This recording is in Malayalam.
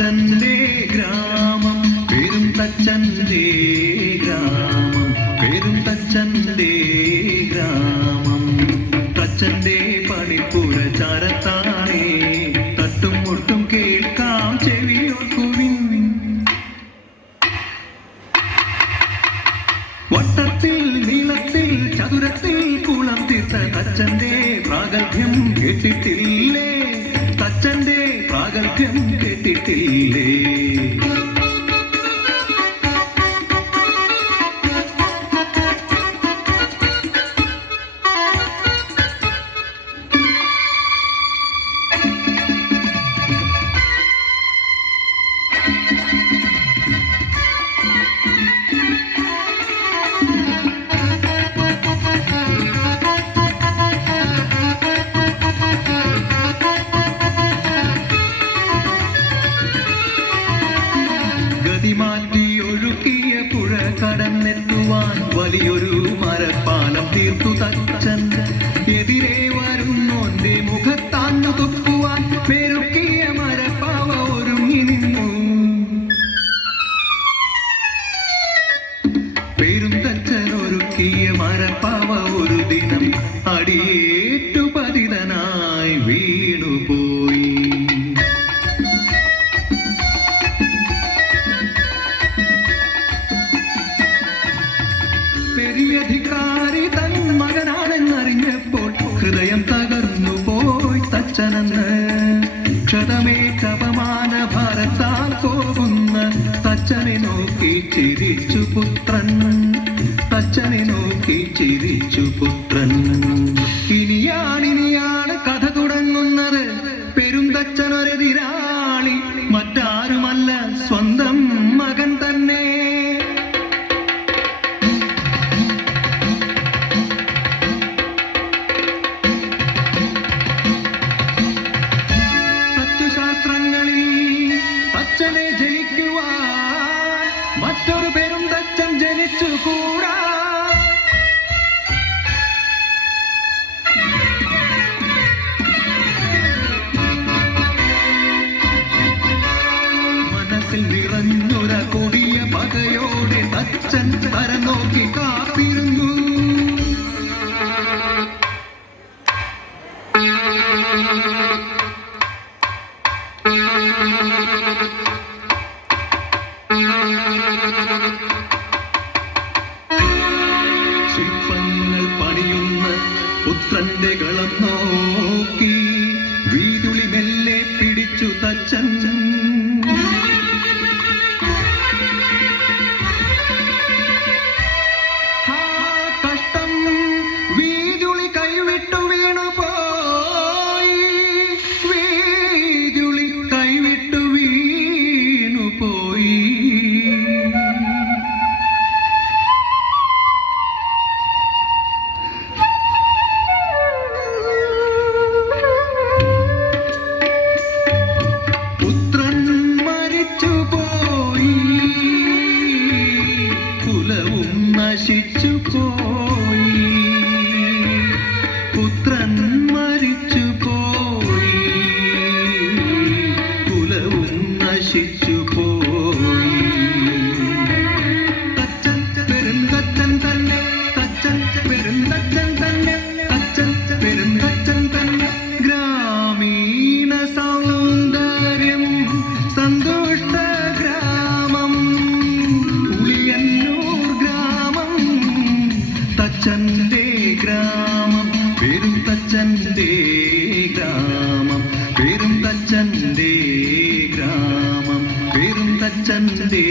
തച്ചന്റെ ഗ്രാമം പേരും തച്ചന്റെ ഗ്രാമം പേരും തച്ചന്റെ ഗ്രാമം തച്ചന്റെ പണിപ്പുര ചാരത്താണേ തട്ടും മുട്ടും കേൾക്കാം ചെവിയോർക്കുവിൻ വട്ടത്തിൽ നീളത്തിൽ ചതുരത്തിൽ കുളം തീർത്ത തച്ചന്റെ പ്രാഗൽഭ്യം കേട്ടിട്ടില്ലേ തച്ചന്റെ പ്രാഗൽഭ്യം കേട്ടിട്ടില്ലേ മാറ്റി ഒഴുക്കിയ പുഴ കടന്നെത്തുവാൻ വലിയൊരു മരപ്പാലം തീർത്തു തച്ചൻ എതിരെ വരുന്നോന്റെ മുഖത്താന്നു തുപ്പുവാൻ പെരുക്കിയ മരപ്പാവ ഒരുങ്ങി നിന്നു പേരും തച്ചൻ ഒരുക്കിയ മരപ്പാവ ഒരു ദിനം അടിയേറ്റു പതിതനായി വീണുപോയി പെരിയധികാരി തൻ മകനാണെന്നറിഞ്ഞപ്പോൾ ഹൃദയം തകർന്നു പോയി തച്ചനെന്ന് ക്ഷതമേറ്റ അപമാന ഭാരത്താൽ പോകുന്ന തച്ചനെ നോക്കി ചിരിച്ചു പുത്രൻ തച്ചനെ നോക്കി ചിരിച്ചു പുത്രൻ ഇനിയാണ് കഥ തുടങ്ങുന്നത് പെരും തച്ചനൊരെതിരാളി മറ്റാരുമല്ല സ്വന്തം മകൻ തന്നെ തച്ചനെ ജയിക്കുവാൻ മറ്റൊരു പേരും തച്ചൻ ജനിച്ചുകൂടാ മനസ്സിൽ നിറഞ്ഞൊര കൊടിയ പകയോടെ തച്ചൻ പരനോക്കി കാത്തിരുന്നു ശില്പങ്ങൾ പണിയുന്ന പുത്രന്റെ കളം നോക്കി വീതുളി മെല്ലെ പിടിച്ചു തച്ചൻ കഷ്ടം വീതുളി കൈവിട്ടു വീണുപോയി വീതുളി കൈവിട്ടു വീണുപോയി പുത്രൻ മരിച്ചുപോയി കുലവും നശിച്ചുപോയി പുത്രൻ മരിച്ചുപോയി കുലവും നശിച്ചുപോയി തച്ചൻ പെരുന്തച്ചൻ തന്നെ തച്ചൻ പെരുന്തച്ചൻ തന്നെ തച്ചൻ പെരുന്തച്ചൻ തന്നെ ഗ്രാമീണ സൗന്ദര്യം സന്തുഷ്ട ഗ്രാമം ഉളിയന്നൂർ ഗ്രാമം തച്ചന്റെ ഗ്രാമം പേരും തച്ചന്റെ ഗ്രാമം പേരും തച്ചന്റെ ഗ്രാമം പേരും തച്ചന്റെ